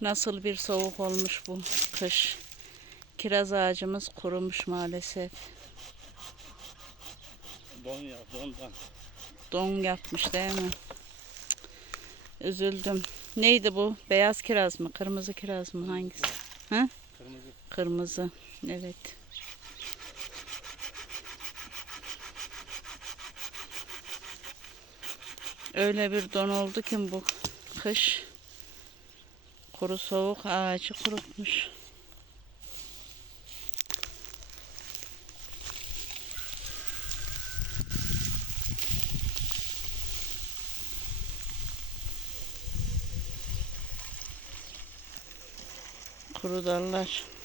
Nasıl bir soğuk olmuş bu kış. Kiraz ağacımız kurumuş maalesef. Don ya dondan. Don yapmış değil mi? Üzüldüm. Neydi bu? Beyaz kiraz mı? Kırmızı kiraz mı? Hangisi? Ha? Kırmızı. Kırmızı. Evet. Öyle bir don oldu ki bu kış. Kuru soğuk ağacı kurutmuş. Kuru dallar.